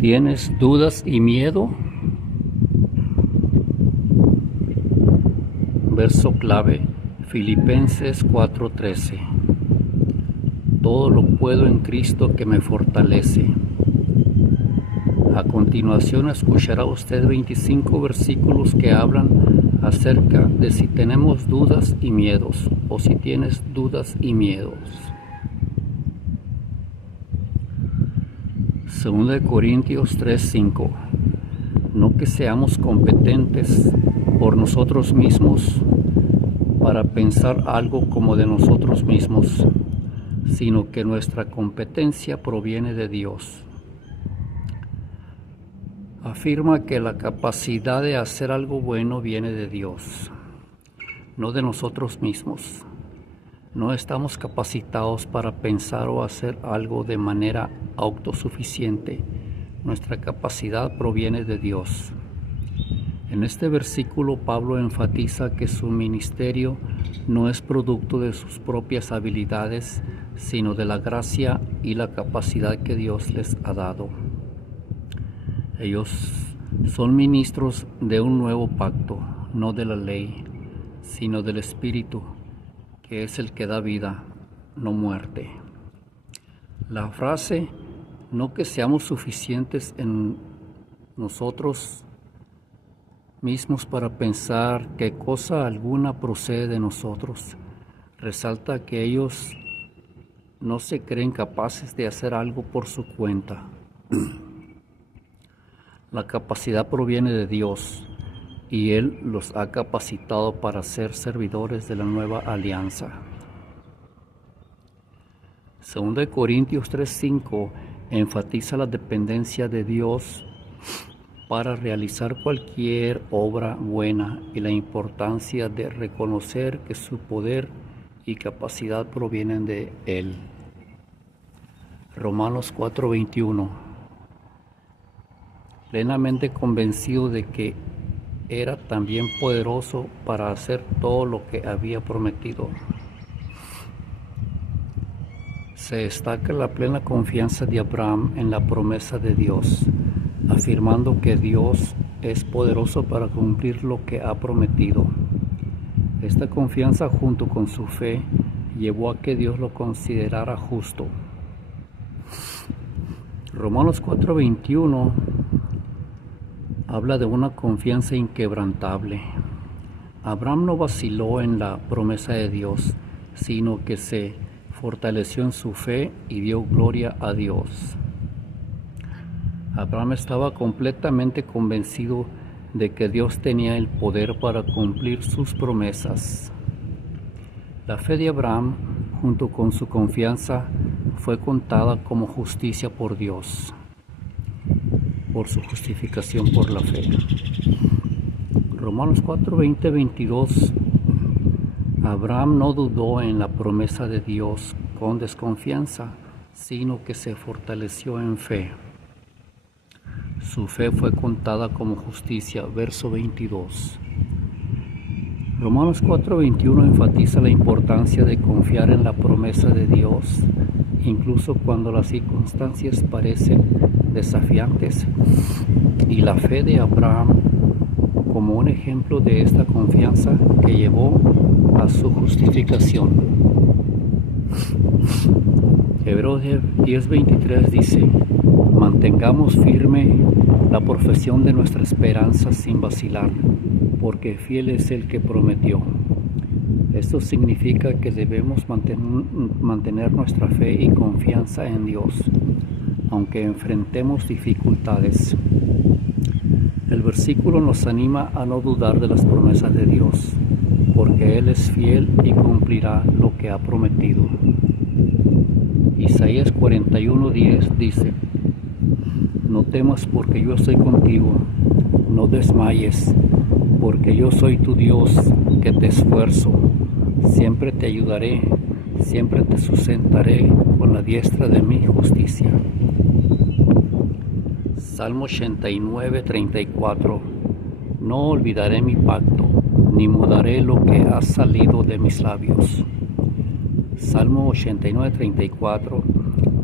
¿Tienes dudas y miedo? Verso clave, Filipenses 4:13. Todo lo puedo en Cristo que me fortalece. A continuación escuchará usted 25 versículos que hablan acerca de si tenemos dudas y miedos, o si tienes dudas y miedos. 2 Corintios 3:5. No que seamos competentes por nosotros mismos para pensar algo como de nosotros mismos, sino que nuestra competencia proviene de Dios. Afirma que la capacidad de hacer algo bueno viene de Dios, no de nosotros mismos. No estamos capacitados para pensar o hacer algo de manera autosuficiente. Nuestra capacidad proviene de Dios. En este versículo, Pablo enfatiza que su ministerio no es producto de sus propias habilidades, sino de la gracia y la capacidad que Dios les ha dado. Ellos son ministros de un nuevo pacto, no de la ley, sino del Espíritu, que es el que da vida, no muerte. La frase, no que seamos suficientes en nosotros mismos para pensar que cosa alguna procede de nosotros, resalta que ellos no se creen capaces de hacer algo por su cuenta. La capacidad proviene de Dios, y Él los ha capacitado para ser servidores de la nueva alianza. 2 Corintios 3:5 enfatiza la dependencia de Dios para realizar cualquier obra buena y la importancia de reconocer que su poder y capacidad provienen de Él. Romanos 4:21. Plenamente convencido de que era también poderoso para hacer todo lo que había prometido. Se destaca la plena confianza de Abraham en la promesa de Dios, afirmando que Dios es poderoso para cumplir lo que ha prometido. Esta confianza, junto con su fe, llevó a que Dios lo considerara justo. Romanos 4:21 habla de una confianza inquebrantable. Abraham no vaciló en la promesa de Dios, sino que se fortaleció en su fe y dio gloria a Dios. Abraham estaba completamente convencido de que Dios tenía el poder para cumplir sus promesas. La fe de Abraham, junto con su confianza, fue contada como justicia por Dios, por su justificación por la fe. Romanos 4:20-22. Abraham no dudó en la promesa de Dios con desconfianza, sino que se fortaleció en fe. Su fe fue contada como justicia, verso 22. Romanos 4:21 enfatiza la importancia de confiar en la promesa de Dios, incluso cuando las circunstancias parecen desafiantes, y la fe de Abraham como un ejemplo de esta confianza que llevó a su justificación. Hebreos 10:23 dice: mantengamos firme la profesión de nuestra esperanza sin vacilar, porque fiel es el que prometió. Esto significa que debemos mantener nuestra fe y confianza en Dios, aunque enfrentemos dificultades. El versículo nos anima a no dudar de las promesas de Dios, porque Él es fiel y cumplirá lo que ha prometido. Isaías 41:10 dice: no temas porque yo estoy contigo, no desmayes, porque yo soy tu Dios que te esfuerzo, siempre te ayudaré, siempre te sustentaré con la diestra de mi justicia. Salmo 89:34. No olvidaré mi pacto, ni mudaré lo que ha salido de mis labios. Salmo 89:34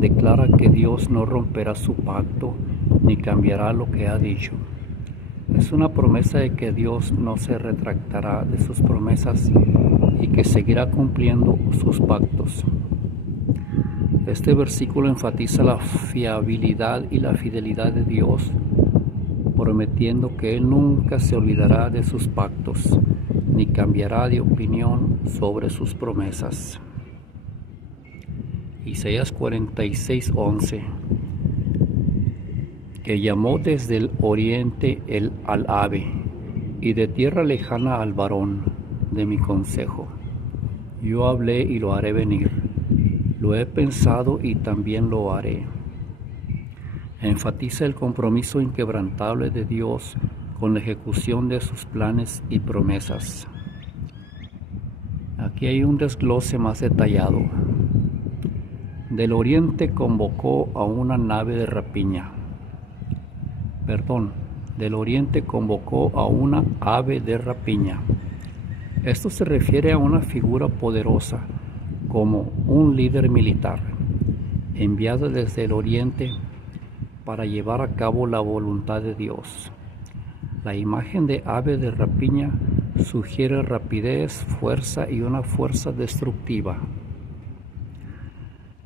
declara que Dios no romperá su pacto ni cambiará lo que ha dicho. Es una promesa de que Dios no se retractará de sus promesas y que seguirá cumpliendo sus pactos. Este versículo enfatiza la fiabilidad y la fidelidad de Dios, prometiendo que Él nunca se olvidará de sus pactos, ni cambiará de opinión sobre sus promesas. Isaías 46:11, que llamó desde el oriente al ave, y de tierra lejana al varón de mi consejo. Yo hablé y lo haré venir, lo he pensado y también lo haré. Enfatiza el compromiso inquebrantable de Dios con la ejecución de sus planes y promesas. Aquí hay un desglose más detallado. Del oriente convocó a una nave de rapiña. Del oriente convocó a una ave de rapiña. Esto se refiere a una figura poderosa, como un líder militar, enviado desde el oriente para llevar a cabo la voluntad de Dios. La imagen de ave de rapiña sugiere rapidez, fuerza y una fuerza destructiva.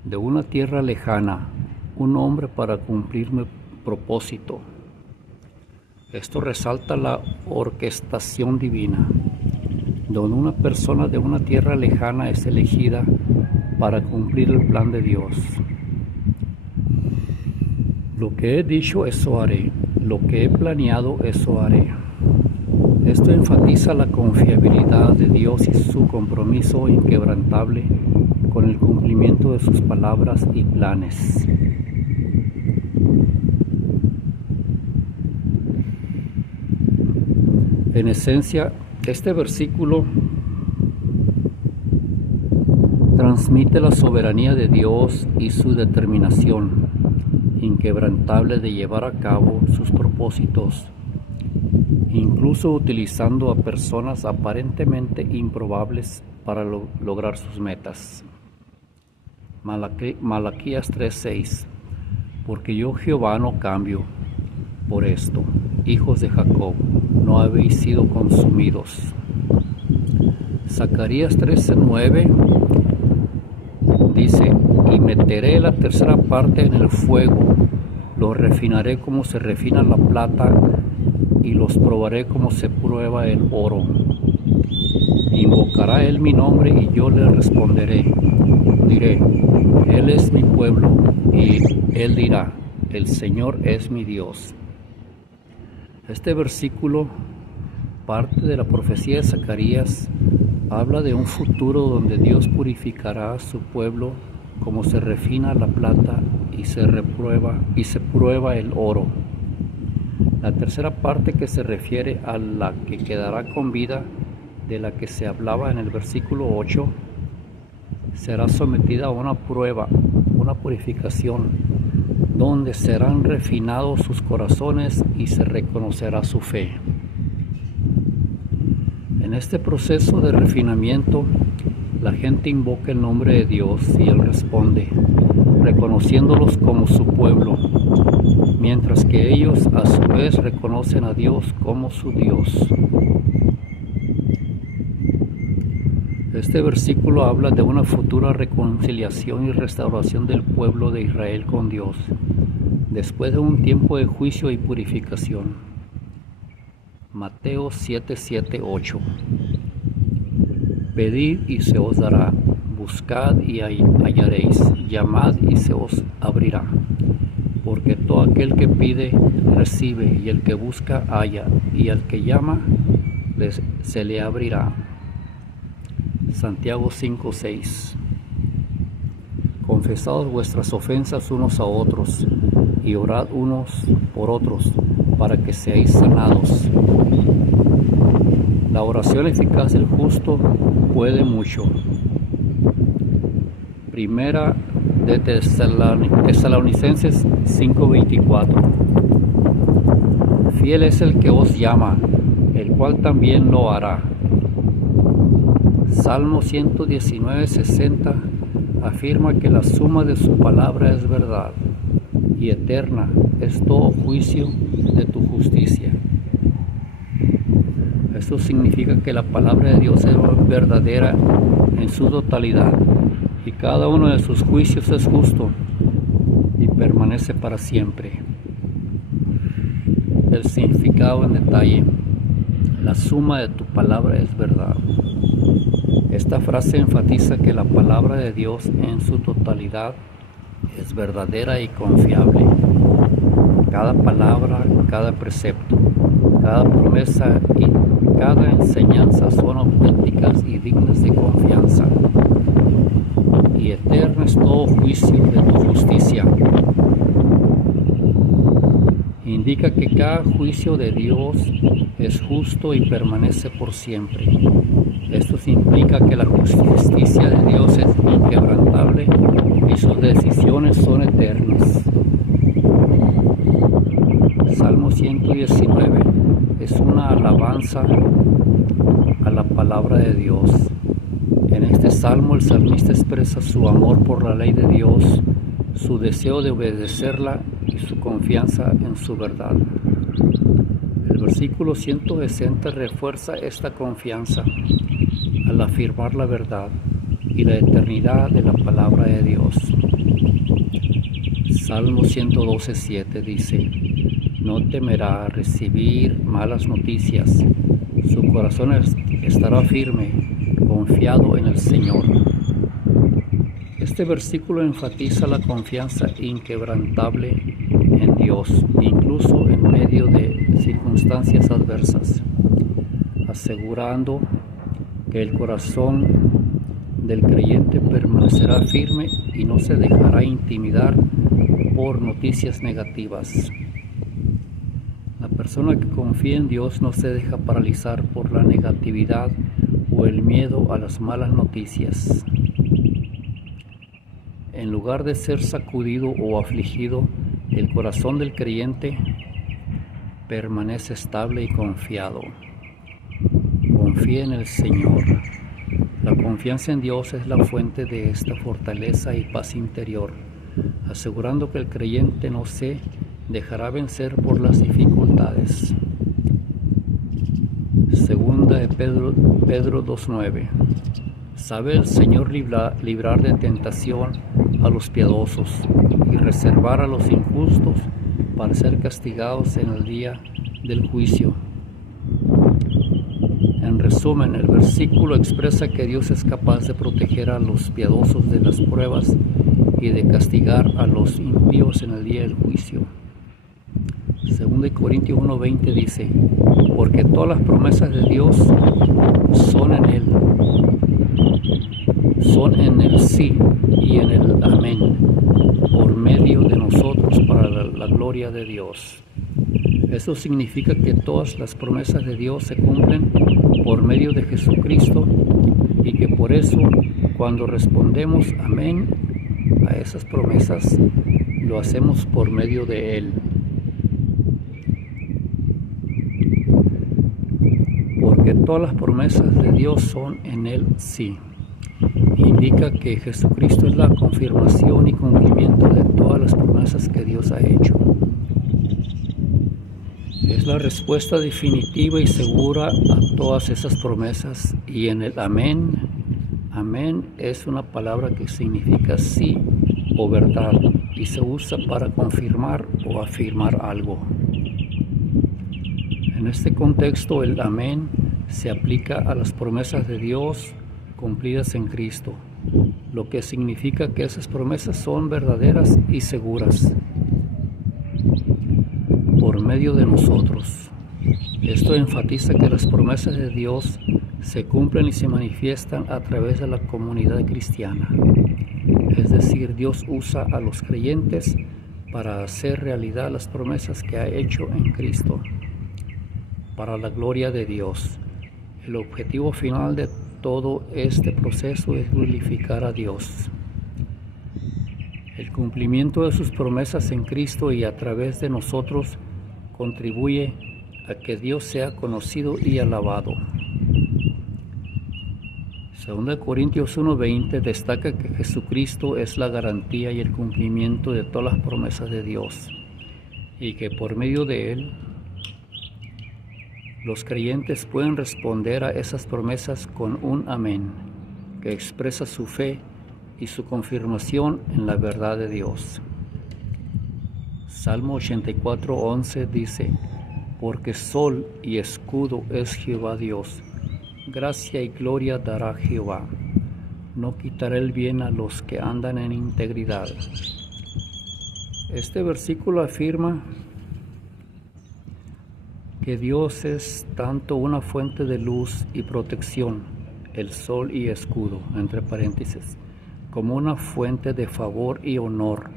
De una tierra lejana, un hombre para cumplir mi propósito. Esto resalta la orquestación divina, donde una persona de una tierra lejana es elegida para cumplir el plan de Dios. Lo que he dicho, eso haré. Lo que he planeado, eso haré. Esto enfatiza la confiabilidad de Dios y su compromiso inquebrantable con el cumplimiento de sus palabras y planes. En esencia, este versículo transmite la soberanía de Dios y su determinación inquebrantable de llevar a cabo sus propósitos, incluso utilizando a personas aparentemente improbables para lograr sus metas. Malaquías 3:6, porque yo Jehová no cambio. Por esto, hijos de Jacob, no habéis sido consumidos. Zacarías 13:9 dice, y meteré la tercera parte en el fuego, los refinaré como se refina la plata, y los probaré como se prueba el oro. Invocará él mi nombre y yo le responderé. Diré, él es mi pueblo, y él dirá, el Señor es mi Dios. Este versículo, parte de la profecía de Zacarías, habla de un futuro donde Dios purificará a su pueblo como se refina la plata y se prueba el oro. La tercera parte, que se refiere a la que quedará con vida, de la que se hablaba en el versículo 8, será sometida a una prueba, una purificación, donde serán refinados sus corazones y se reconocerá su fe. En este proceso de refinamiento, la gente invoca el nombre de Dios y Él responde, reconociéndolos como su pueblo, mientras que ellos a su vez reconocen a Dios como su Dios. Este versículo habla de una futura reconciliación y restauración del pueblo de Israel con Dios, después de un tiempo de juicio y purificación. Mateo 7:7-8. Pedid y se os dará, buscad y hallaréis, llamad y se os abrirá. Porque todo aquel que pide, recibe, y el que busca, halla, y al que llama, se le abrirá. Santiago 5:6. Confesaos vuestras ofensas unos a otros, y orad unos por otros, para que seáis sanados. La oración eficaz del justo puede mucho. Primera de Tesalonicenses 5:24. Fiel es el que os llama, el cual también lo hará. Salmo 119:60 afirma que la suma de su palabra es verdad, y eterna es todo juicio de tu justicia. Esto significa que la palabra de Dios es verdadera en su totalidad y cada uno de sus juicios es justo y permanece para siempre. El significado en detalle: la suma de tu palabra es verdad. Esta frase enfatiza que la palabra de Dios en su totalidad es verdadera y confiable. Cada palabra, cada precepto, cada promesa y cada enseñanza son auténticas y dignas de confianza. Y eterno es todo juicio de tu justicia. Indica que cada juicio de Dios es justo y permanece por siempre. Esto implica que la justicia de Dios es inquebrantable y sus decisiones son eternas. Salmo 119 es una alabanza a la palabra de Dios. En este salmo el salmista expresa su amor por la ley de Dios, su deseo de obedecerla y su confianza en su verdad. El versículo 160 refuerza esta confianza al afirmar la verdad y la eternidad de la palabra de Dios. Salmo 112:7 dice: no temerá recibir malas noticias, su corazón estará firme, confiado en el Señor. Este versículo enfatiza la confianza inquebrantable en Dios, incluso en medio de circunstancias adversas, asegurando que el corazón del creyente permanecerá firme y no se dejará intimidar por noticias negativas. La persona que confía en Dios no se deja paralizar por la negatividad o el miedo a las malas noticias. En lugar de ser sacudido o afligido, el corazón del creyente permanece estable y confiado. Confía en el Señor. La confianza en Dios es la fuente de esta fortaleza y paz interior, asegurando que el creyente no se dejará vencer por las dificultades. Segunda de Pedro 2:9. Sabe el Señor librar de tentación a los piadosos y reservar a los injustos para ser castigados en el día del juicio. En resumen, el versículo expresa que Dios es capaz de proteger a los piadosos de las pruebas y de castigar a los impíos en el día del juicio. 2 Corintios 1:20 dice: porque todas las promesas de Dios son en el sí y en el amén, por medio de nosotros para la gloria de Dios. Eso significa que todas las promesas de Dios se cumplen por medio de Jesucristo y que por eso cuando respondemos amén a esas promesas, lo hacemos por medio de Él. Porque todas las promesas de Dios son en Él sí. Indica que Jesucristo es la confirmación y cumplimiento de todas las promesas que Dios ha hecho. Es la respuesta definitiva y segura a todas esas promesas, y en el amén, amén es una palabra que significa sí o verdad y se usa para confirmar o afirmar algo. En este contexto, el amén se aplica a las promesas de Dios cumplidas en Cristo, lo que significa que esas promesas son verdaderas y seguras por medio de nosotros. Esto enfatiza que las promesas de Dios se cumplen y se manifiestan a través de la comunidad cristiana. Es decir, Dios usa a los creyentes para hacer realidad las promesas que ha hecho en Cristo, para la gloria de Dios. El objetivo final de todo este proceso es glorificar a Dios. El cumplimiento de sus promesas en Cristo y a través de nosotros contribuye a que Dios sea conocido y alabado. 2 Corintios 1:20 destaca que Jesucristo es la garantía y el cumplimiento de todas las promesas de Dios y que por medio de Él los creyentes pueden responder a esas promesas con un amén, que expresa su fe y su confirmación en la verdad de Dios. Salmo 84:11 dice: porque sol y escudo es Jehová Dios, gracia y gloria dará Jehová, no quitará el bien a los que andan en integridad. Este versículo afirma que Dios es tanto una fuente de luz y protección, el sol y escudo, entre paréntesis, como una fuente de favor y honor,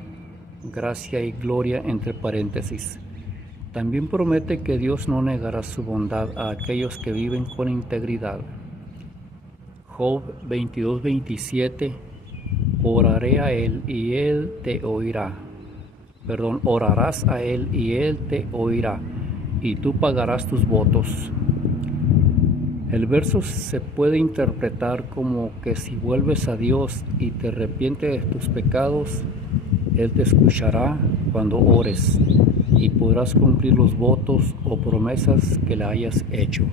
gracia y gloria, entre paréntesis. También promete que Dios no negará su bondad a aquellos que viven con integridad. Job 22:27, oraré a Él y Él te oirá. Orarás a Él y Él te oirá, y tú pagarás tus votos. El verso se puede interpretar como que si vuelves a Dios y te arrepientes de tus pecados, Él te escuchará cuando ores y podrás cumplir los votos o promesas que le hayas hecho.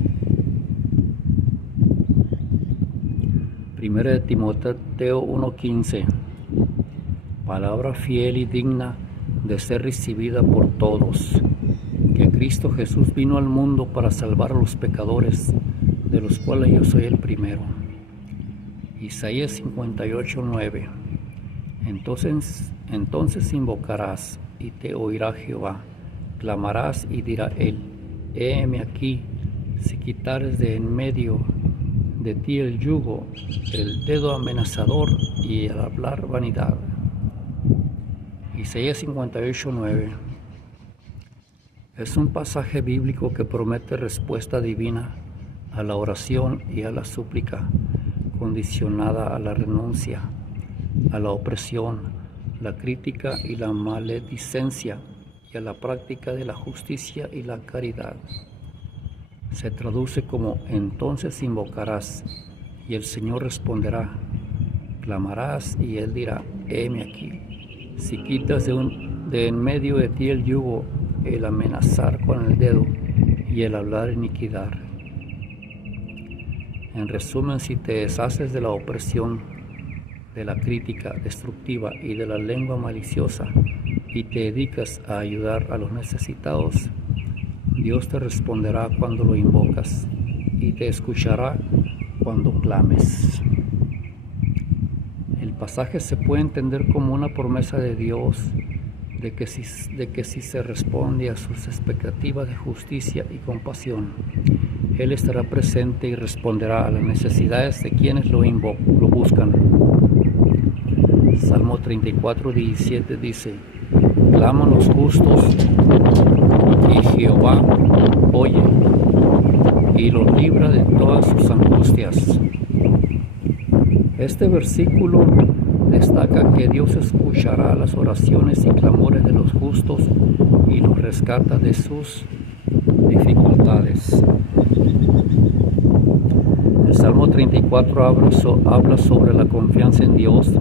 1 de Timoteo 1:15, palabra fiel y digna de ser recibida por todos, que Cristo Jesús vino al mundo para salvar a los pecadores, de los cuales yo soy el primero. Isaías 58:9, entonces invocarás y te oirá Jehová, clamarás y dirá Él, héme aquí, si quitares de en medio de ti el yugo, el dedo amenazador y el hablar vanidad. Isaías 58:9 es un pasaje bíblico que promete respuesta divina a la oración y a la súplica, condicionada a la renuncia, a la opresión, la crítica y la maledicencia, y a la práctica de la justicia y la caridad. Se traduce como: entonces invocarás y el Señor responderá, clamarás y Él dirá, heme aquí. Si quitas de en medio de ti el yugo, el amenazar con el dedo y el hablar iniquidad. En resumen, si te deshaces de la opresión, de la crítica destructiva y de la lengua maliciosa, y te dedicas a ayudar a los necesitados, Dios te responderá cuando lo invocas y te escuchará cuando clames. El pasaje se puede entender como una promesa de Dios de que si se responde a sus expectativas de justicia y compasión, Él estará presente y responderá a las necesidades de quienes lo buscan. Salmo 34:17 dice: claman los justos y Jehová oye y los libra de todas sus angustias. Este versículo destaca que Dios escuchará las oraciones y clamores de los justos y los rescata de sus dificultades. El Salmo 34 habla sobre la confianza en Dios,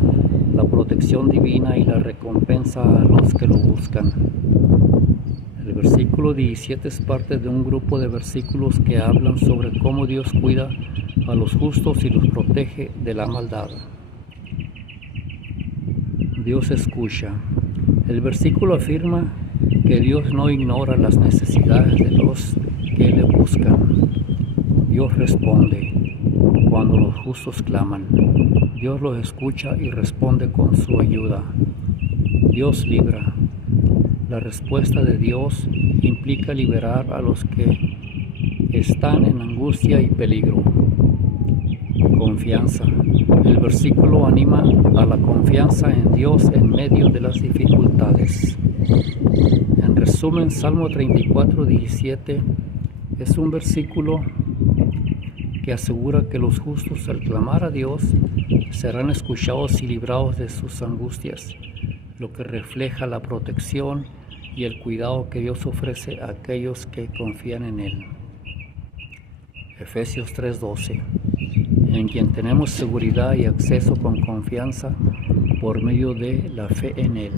la protección divina y la recompensa a los que lo buscan. El versículo 17 es parte de un grupo de versículos que hablan sobre cómo Dios cuida a los justos y los protege de la maldad. Dios escucha. El versículo afirma que Dios no ignora las necesidades de los que le buscan. Dios responde cuando los justos claman. Dios los escucha y responde con su ayuda. Dios libra. La respuesta de Dios implica liberar a los que están en angustia y peligro. Confianza. El versículo anima a la confianza en Dios en medio de las dificultades. En resumen, Salmo 34:17 es un versículo que asegura que los justos, al clamar a Dios, serán escuchados y librados de sus angustias, lo que refleja la protección y el cuidado que Dios ofrece a aquellos que confían en Él. Efesios 3:12. en quien tenemos seguridad y acceso con confianza por medio de la fe en Él.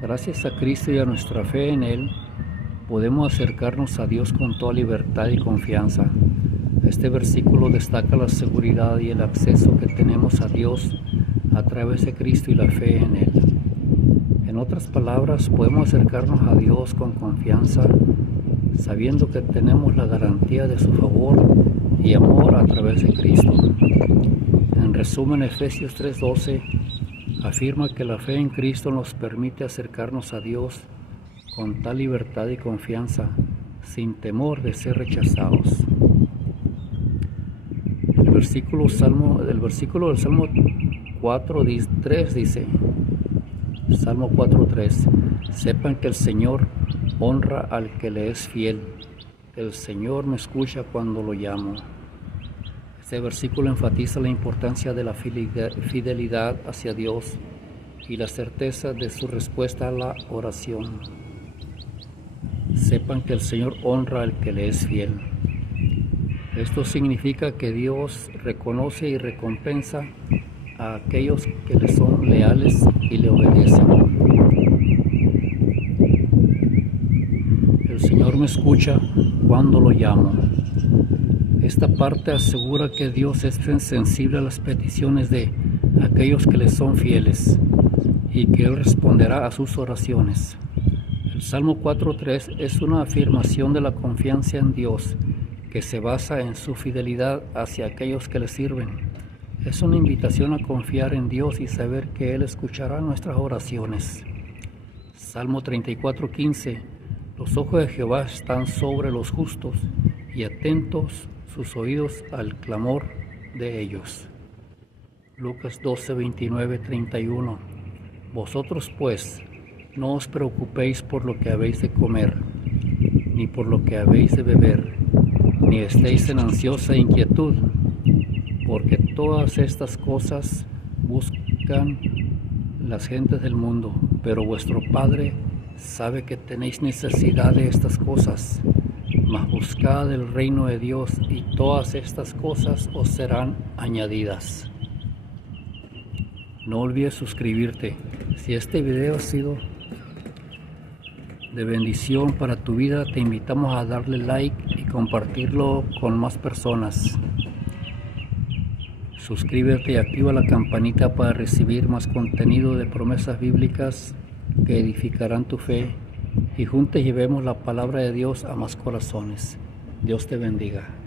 Gracias a Cristo y a nuestra fe en Él, podemos acercarnos a Dios con toda libertad y confianza. Este versículo destaca la seguridad y el acceso que tenemos a Dios a través de Cristo y la fe en Él. En otras palabras, podemos acercarnos a Dios con confianza, sabiendo que tenemos la garantía de su favor y amor a través de Cristo. En resumen, Efesios 3:12 afirma que la fe en Cristo nos permite acercarnos a Dios con tal libertad y confianza, sin temor de ser rechazados. El versículo del Salmo 4:3 dice, Salmo 4:3, sepan que el Señor honra al que le es fiel. El Señor me escucha cuando lo llamo. Este versículo enfatiza la importancia de la fidelidad hacia Dios y la certeza de su respuesta a la oración. Sepan que el Señor honra al que le es fiel. Esto significa que Dios reconoce y recompensa a aquellos que le son leales y le obedecen. El Señor me escucha cuando lo llamo. Esta parte asegura que Dios es sensible a las peticiones de aquellos que le son fieles y que Él responderá a sus oraciones. El Salmo 4:3 es una afirmación de la confianza en Dios que se basa en su fidelidad hacia aquellos que le sirven. Es una invitación a confiar en Dios y saber que Él escuchará nuestras oraciones. Salmo 34:15. Los ojos de Jehová están sobre los justos y atentos sus oídos al clamor de ellos. Lucas 12:29-31. Vosotros pues, no os preocupéis por lo que habéis de comer, ni por lo que habéis de beber, ni estéis en ansiosa inquietud, porque todas estas cosas buscan las gentes del mundo, pero vuestro Padre sabe que tenéis necesidad de estas cosas. Mas buscad el reino de Dios y todas estas cosas os serán añadidas. No olvides suscribirte. Si este video ha sido de bendición para tu vida, te invitamos a darle like y compartirlo con más personas. Suscríbete y activa la campanita para recibir más contenido de promesas bíblicas que edificarán tu fe y juntos llevemos la palabra de Dios a más corazones. Dios te bendiga.